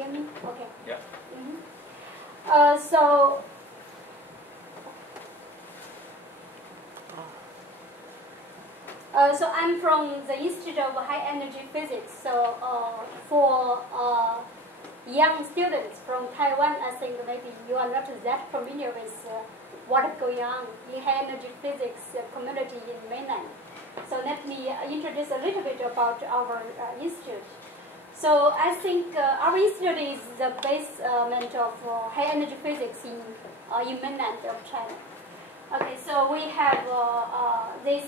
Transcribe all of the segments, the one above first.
hear me? Okay. Yeah. So I'm from the Institute of High Energy Physics. So for young students from Taiwan, I think maybe you are not that familiar with what is going on in high energy physics community in mainland. So let me introduce a little bit about our institute. So I think our institute is the basement of high energy physics in mainland of China. Okay, so we have this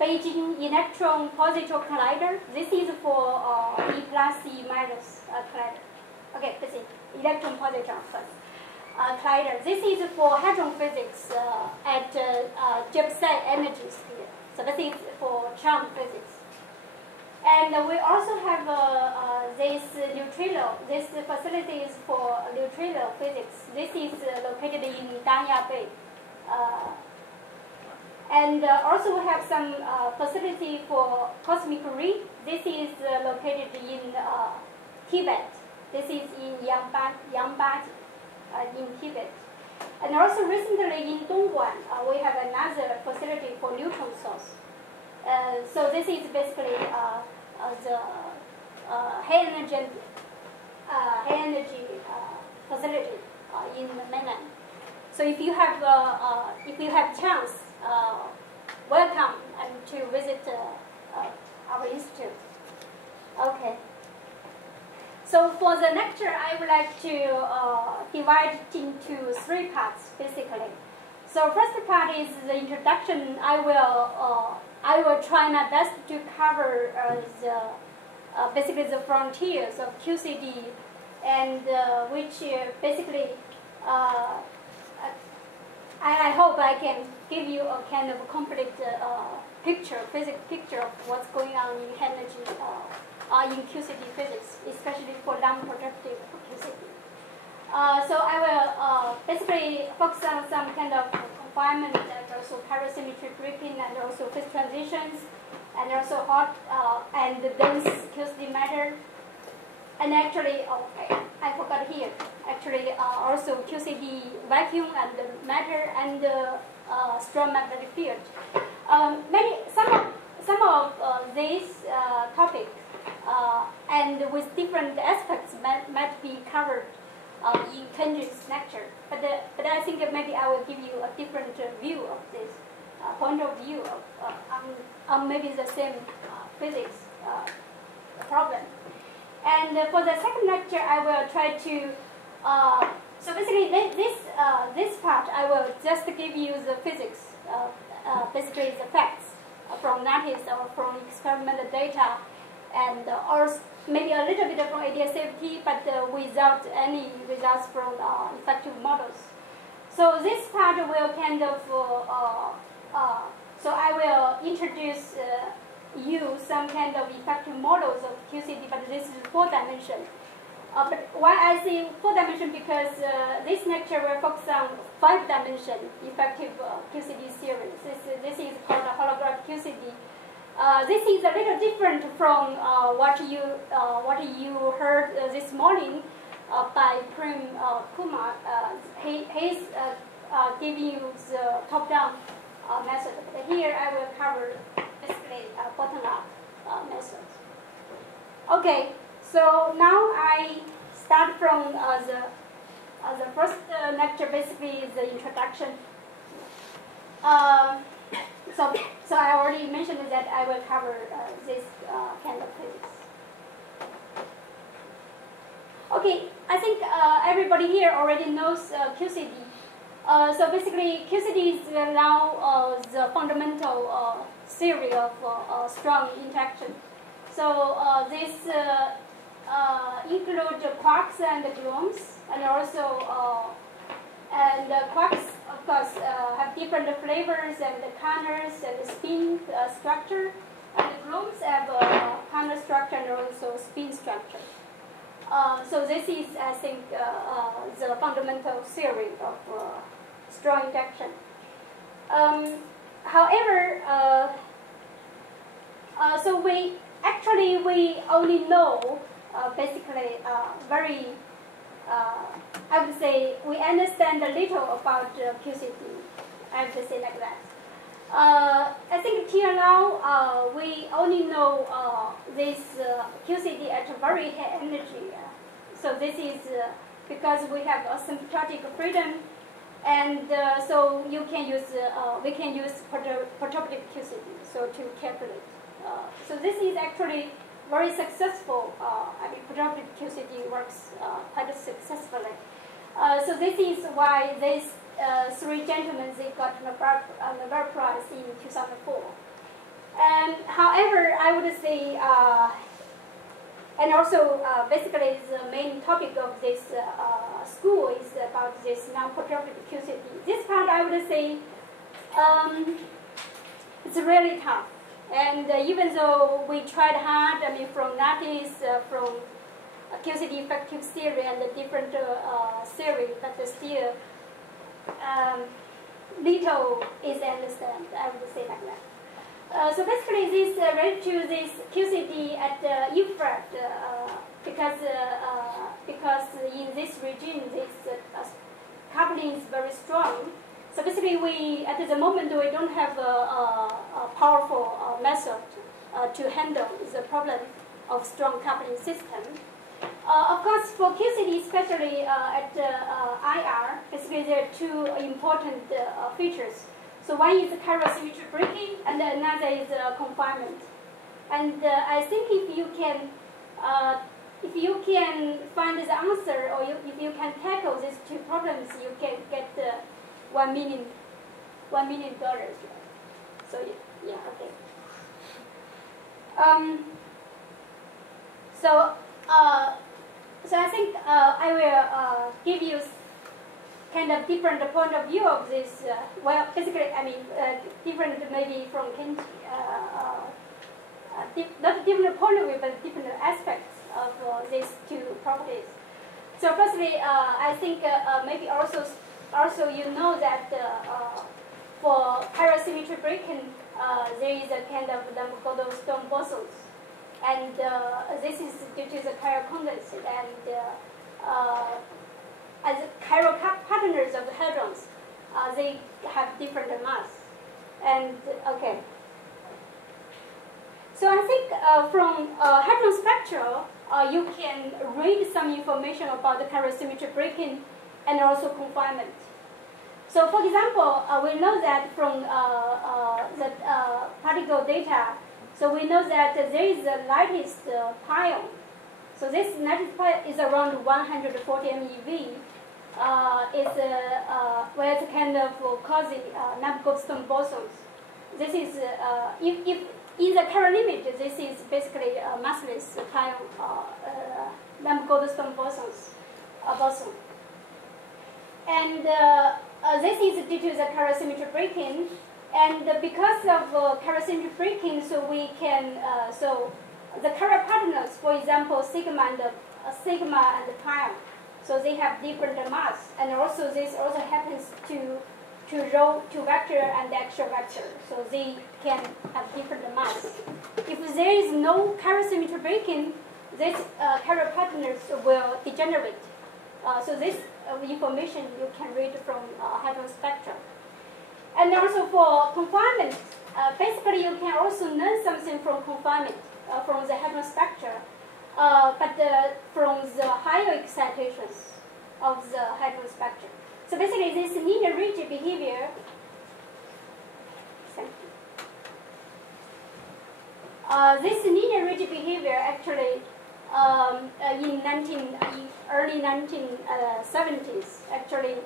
Beijing electron positron collider. This is for E plus E minus collider. Okay, this is electron positron first. Collider. This is for hadron physics at Jepsen energy scale. So this is for charm physics. And we also have this neutrino. This facility is for neutrino physics. This is located in Danya Bay. And also we have some facility for cosmic ray. This is located in Tibet. This is in Yangbaji in Tibet. And also recently in Dongguan, we have another facility for neutron source. So this is basically the high energy facility in mainland. So if you have chance, welcome and to visit our institute. Okay. So for the lecture, I would like to divide it into 3 parts, basically. So first part is the introduction. I will try my best to cover basically the frontiers of QCD, and which basically I hope I can give you a kind of complete physics picture of what's going on in energy in QCD physics, especially for non-projective QCD. So I will basically focus on some kind of confinement and also parasymmetry breaking and also phase transitions and also hot and dense QCD matter. And actually, I forgot here. Actually, also QCD vacuum and matter and strong magnetic field. Some of these topics and with different aspects might be covered in Kenji's lecture. But I think maybe I will give you a different view of this point of view of on maybe the same physics problem. And for the second lecture, I will try to. So basically, this part I will just give you the physics, basically the facts from NATIS or from experimental data, and or maybe a little bit from ADS-CFT, but without any results from effective models. So this part will kind of. So I will introduce you some kind of effective models of QCD, but this is 4-dimension. But why I say 4-dimension? Because this lecture will focus on 5-dimension effective QCD series. This is called a holographic QCD. This is a little different from what you heard this morning by Prem Kumar. He's giving you the top-down method. But here I will cover basically bottom-up methods. Okay, so now I start from the first lecture. Basically, is the introduction. So I already mentioned that I will cover this kind of physics. Okay, I think everybody here already knows QCD. So basically, QCD is now the fundamental theory of strong interaction. So this include quarks and gluons, and also quarks, of course, have different flavors and colors and spin structure, and gluons have color structure and also spin structure. So this is, I think, the fundamental theory of strong interaction. However, so we only know basically very, I would say, we understand a little about QCD. I would say like that. I think till now we only know this QCD at a very high energy. So this is because we have asymptotic freedom, and so you can use we can use perturbative QCD so to calculate. So this is actually very successful. I mean, perturbative QCD works quite successfully. So this is why these three gentlemen, they got Nobel Prize in 2004. However, I would say, and also basically the main topic of this school is about this non-perturbative QCD. This part I would say it's really tough. And even though we tried hard, I mean, from lattice, from QCD effective theory and the different theory, but still little is understood, I would say like that. So basically this related to this QCD at E flat because in this regime this coupling is very strong. So basically we, at the moment, we don't have a powerful method to handle the problem of strong coupling system. Of course, for QCD, especially at IR, basically there are two important features. So one is parasymmetry breaking, and another is confinement. And I think if you can find the answer, or if you can tackle these two problems, you can get $1 million. So yeah, okay. So I think I will give you kind of different point of view of this. Well, basically, I mean, different maybe from Kenji, not different point of view, but different aspects of these two properties. So firstly, I think maybe also you know that for parasymmetry breaking, there is a kind of Lamborghini stone bosons. And this is due to the chiral condensate, and as chiral partners of the hadrons, they have different mass. And okay, so I think from hadron spectra, you can read some information about the parasymmetry breaking and also confinement. So for example, we know that from the particle data. So we know that there is the lightest pion. So this lightest pion is around 140 MeV. Where it's kind of causing Lamb-Goldstone bosons. This is if in the chiral limit, this is basically a massless pion Lamb-Goldstone boson. And this is due to the parasymmetry breaking. And because of parasymmetry breaking, so we can, so the chiral partners, for example, sigma and pion, so they have different mass. And also this also happens to row, to vector and axial vector. So they can have different mass. If there is no parasymmetry breaking, these chiral partners will degenerate. So this information you can read from hadron spectra. And also for confinement, basically you can also learn something from confinement, from the hadron spectra, but from the higher excitations of the hadron spectra. So basically this linear rigid behavior, actually in early 1970s, actually,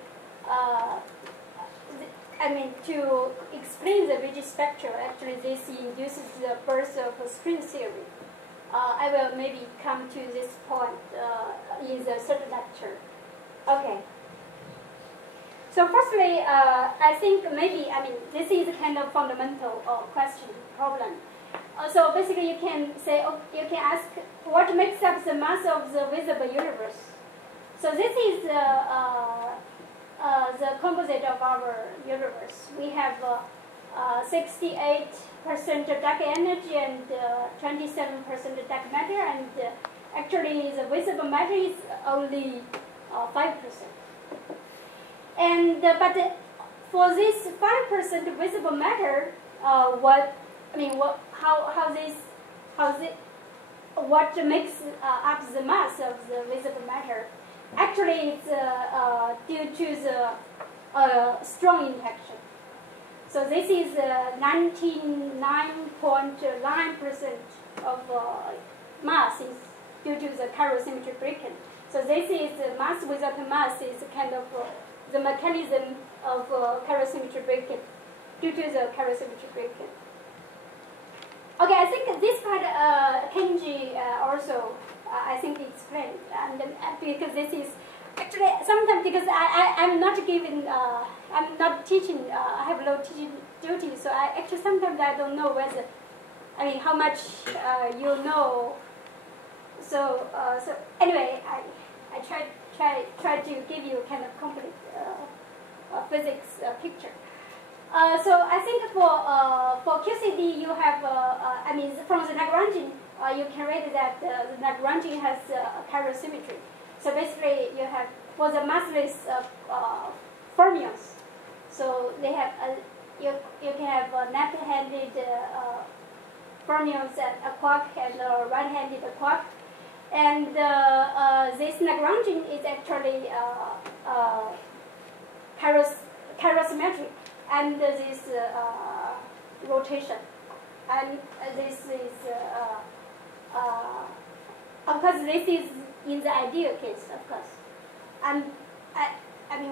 I mean, to explain the rigid spectra, actually this induces the birth of a string theory. I will maybe come to this point in the third lecture. Okay. So firstly, I think maybe, I mean, this is a kind of fundamental question, problem. So basically you can say, you can ask, what makes up the mass of the visible universe? So this is the composite of our universe. We have 68% dark energy and 27% dark matter, and Actually, the visible matter is only 5%. And but for this 5% visible matter, what makes up the mass of the visible matter? Actually, it's due to the strong interaction. So this is 99.9% of mass is due to the chiral symmetry breaking. So this is mass without mass is kind of the mechanism of chiral symmetry breaking due to the chiral symmetry breaking. Okay, I think this part Kenji also I think explained, and because this is actually sometimes because I'm not giving I'm not teaching I have no teaching duty, so I actually sometimes I don't know whether how much you know. So anyway, I try to give you kind of complete physics picture. So I think for QCD you have from the Lagrangian you can read that the Lagrangian has chiral symmetry. So basically you have for the massless fermions. So they have you can have left-handed fermions and a quark and a right-handed quark. And this Lagrangian is actually parasymmetric, and this rotation, and this is of course this is in the ideal case, of course. And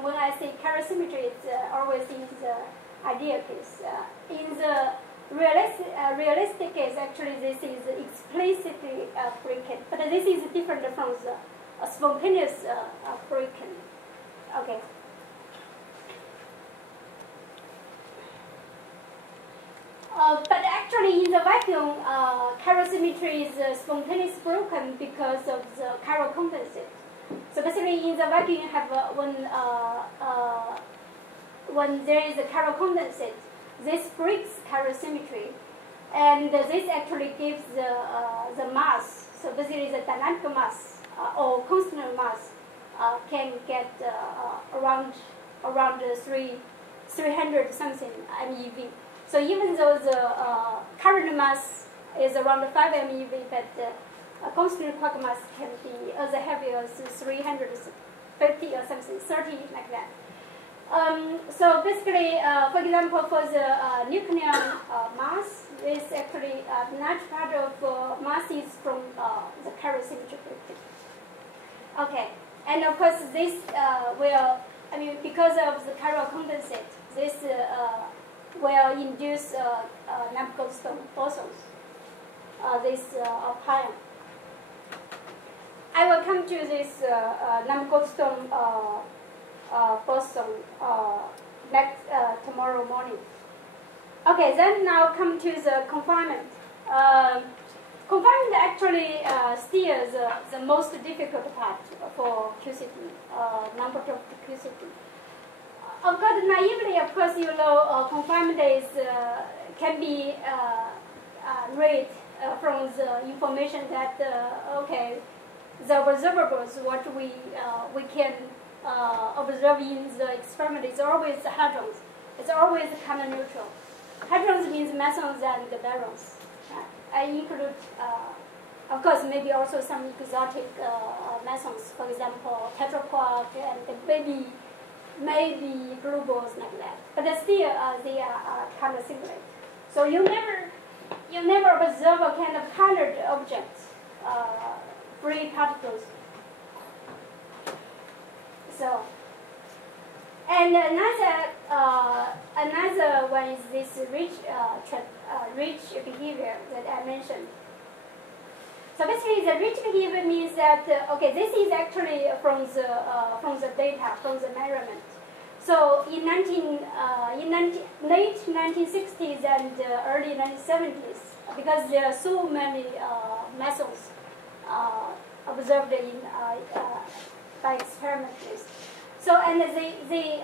when I say parasymmetry, it's always in the ideal case. In the realistic case, actually, this is explicitly breaking, but this is different from the spontaneous breaking. Okay. But actually, in the vacuum, chiral symmetry is spontaneous broken because of the chiral compensate. So basically, in the vacuum, you have when there is a chiral compensate, this breaks chiral symmetry, and this actually gives the mass. So basically, the dynamic mass or constant mass can get around 300 something MeV. So even though the current mass is around 5 MeV, but a constant quark mass can be as heavy as 350 or something, 30 like that. So basically, for example, for the nucleon mass, this actually a large part of mass is from the chiral symmetry. Okay, and of course this will, because of the chiral compensate, this will induce Navier-Stokes bosons, this pion. I will come to this Navier-Stokes boson tomorrow morning. Okay, then now come to the confinement. Confinement actually still the most difficult part for QCD, non-perturbed QCD. Of course, naively, of course, you know, confinement is can be read from the information that okay, the observables what we can observe in the experiment is always hadrons. It's always color neutral. Hadrons means mesons and barons. I include, of course, maybe also some exotic mesons, for example, tetraquark and maybe blue balls like that. But still, they are color singlet. So you never observe a kind of colored object, free particles. So, and another one is this rich behavior that I mentioned. So basically, the rich behavior means that okay, this is actually from the data, from the measurement. So in late 1960s and early 1970s, because there are so many mesons observed in by experimentalists. So and they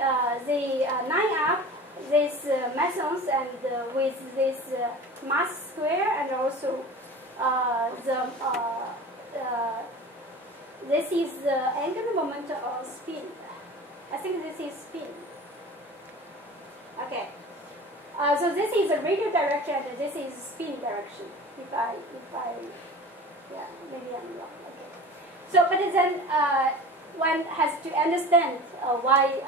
line up these mesons and with this mass square and also this is angular momentum or spin. I think this is spin. Okay. So this is a radial direction and this is spin direction. If I, yeah, maybe I'm wrong. Okay. So, but then one has to understand why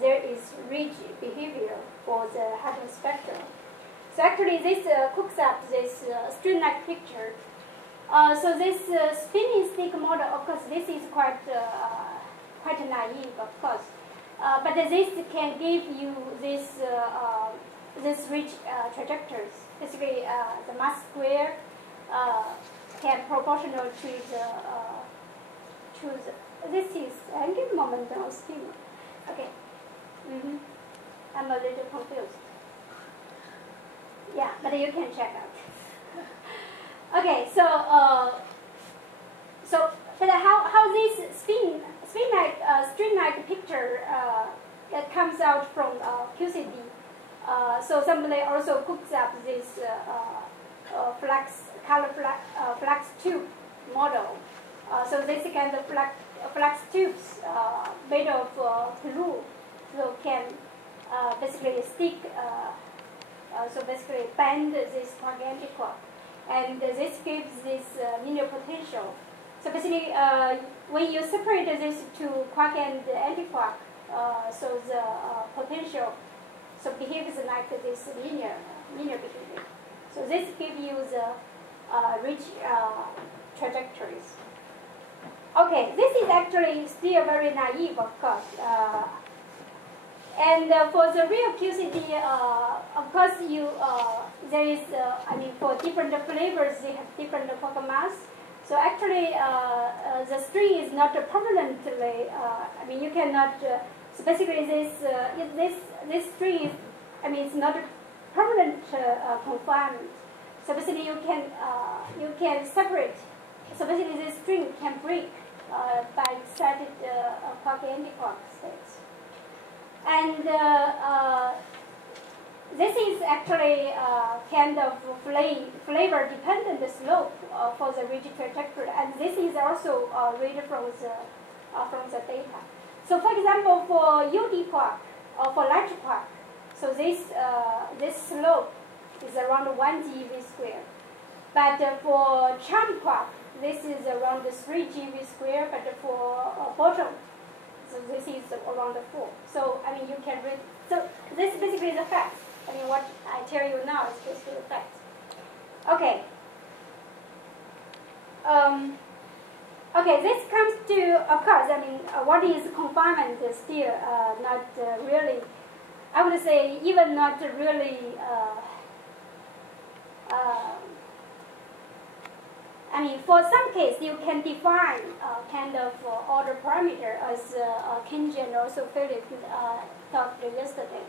there is rigid behavior for the hadron spectrum. So actually, this cooks up this string-like picture. So this spinning stick model, of course, this is quite naive, of course. But this can give you this rich trajectories. Basically, the mass square can proportional to the this is angular momentum of spin. Okay. I'm a little confused. Yeah, but you can check out. Okay, so but how this string-like picture that comes out from QCD. So somebody also cooks up this flux tube model. So this kind of flux tubes made of glue, so can basically stick. So basically bend this quark antiquark, and this gives this linear potential. So basically, when you separate this to quark and antiquark, so the potential so behaves like this linear behavior. So this gives you the rich trajectories. Okay, this is actually still very naive, of course. And for the real QCD, of course, there is, for different flavors, they have different quark mass. So actually, the string is not permanently, you cannot, so basically this string is, it's not permanent confinement. So basically you can separate. So basically this string can break by excited quark antiquark states. And this is actually kind of flavor-dependent slope for the rigid trajectory, and this is also read from the data. So, for example, for UD quark or for large quark, so this slope is around 1 GeV squared. But for charm quark, this is around 3 GeV squared. But for bottom, so this is around 4. So you can read. So this basically is a fact. What I tell you now is basically a fact. Okay. Okay, this comes to, of course, what is confinement is still not really, I would say, even not really, for some case, you can define kind of order parameter as Kenji and also Philip talked yesterday.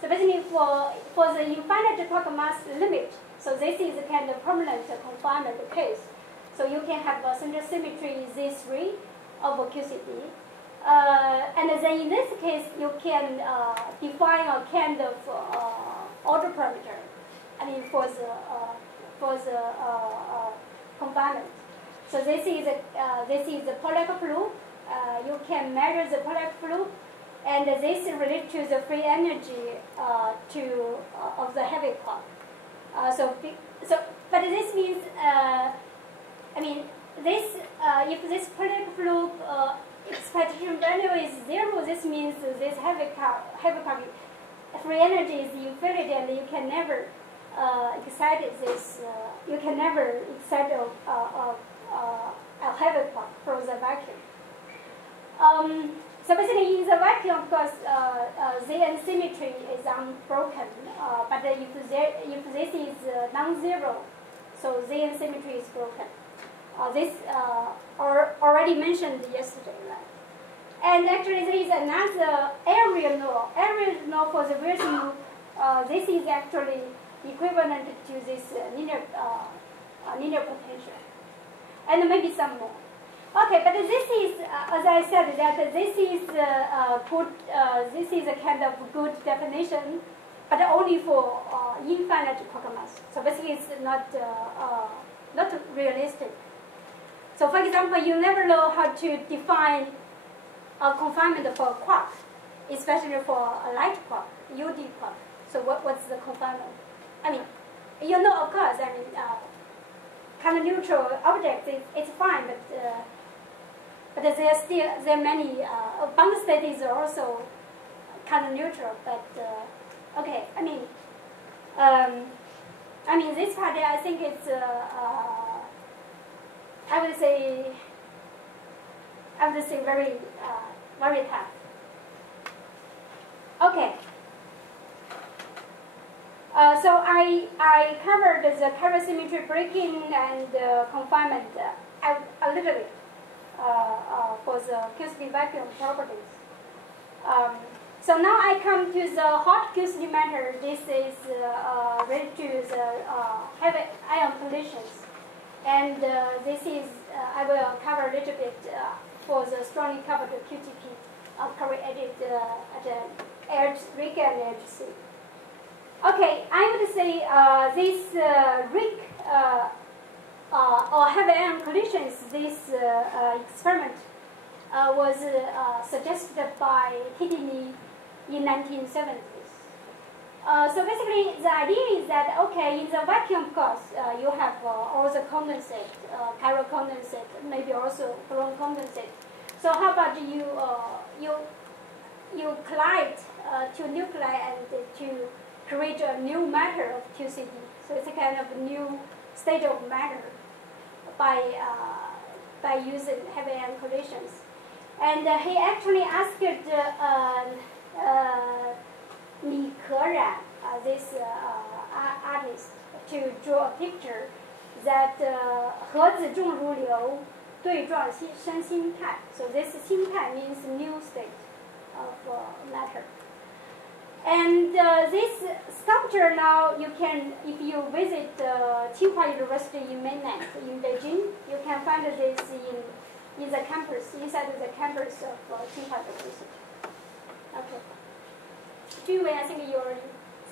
So basically, for the infinite quark mass limit, so this is a kind of permanent confinement case. So you can have a central symmetry Z3 over QCD. And then in this case, you can define a kind of order parameter. For the confinement. So this is the Pollack loop. You can measure the Pollack loop, and this relates to the free energy of the heavy quark. But this means, if this Pollack loop expectation value is 0, this means this heavy quark free energy is infinite, and you can never excite this. You can never excite a heavy quark from the vacuum. So basically, in the vacuum, of course, ZN symmetry is unbroken. But if this is non-zero, so ZN symmetry is broken. This already mentioned yesterday, right? And actually, there is another area law. Area law for the Wilson loop. This is actually equivalent to this linear potential, and maybe some more. Okay, but this is, as I said, that this is good. This is a kind of good definition, but only for infinite quark mass. So basically, it's not realistic. So for example, you never know how to define a confinement for a quark, especially for a light quark, UD quark. So what's the confinement? I mean, you know, of course, I mean, kind of neutral objects, it's fine, but there are many, bound state is also kind of neutral, but okay, I mean, this part, I think it's, I would say very, very tough. Okay. So I covered the parasymmetry breaking and confinement a little bit for the QCD vacuum properties. So now I come to the hot QCD matter. This is related to the heavy ion conditions. And this is, I will cover a little bit for the strongly covered QTP, correlated at the edge RIC and edge C. Okay, I would say this RIC or heavy ion collisions, this experiment was suggested by Hidini in 1970s. So basically, the idea is that, okay, in the vacuum course, you have all the condensate, chiral condensate, maybe also boron condensate. So how about you collide two nuclei and to create a new matter of QCD. So it's a kind of a new state of matter by using heavy ion collisions. And he actually asked Mei Huang, this artist, to draw a picture that 核子重如流对撞生心态. So this 心态 means new state of matter. And this sculpture now you can, if you visit Tsinghua University in mainland in Beijing, you can find this in the campus, inside the campus of Tsinghua University. Okay. Junwei, I think you already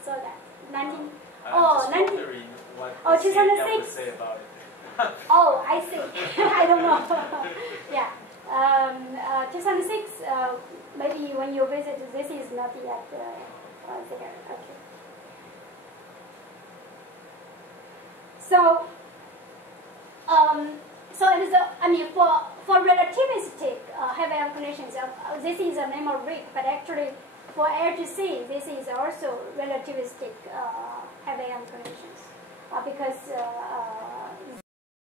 saw that. 19. Oh, 19. Oh, 2006. Say about it. Oh, I see. I don't know. Yeah. 2006. Maybe when you visit, this is not yet there. Okay. So, so it is. I mean, for relativistic heavy ion collisions, this is the name of RIC, but actually for LGC, this is also relativistic heavy ion collisions, because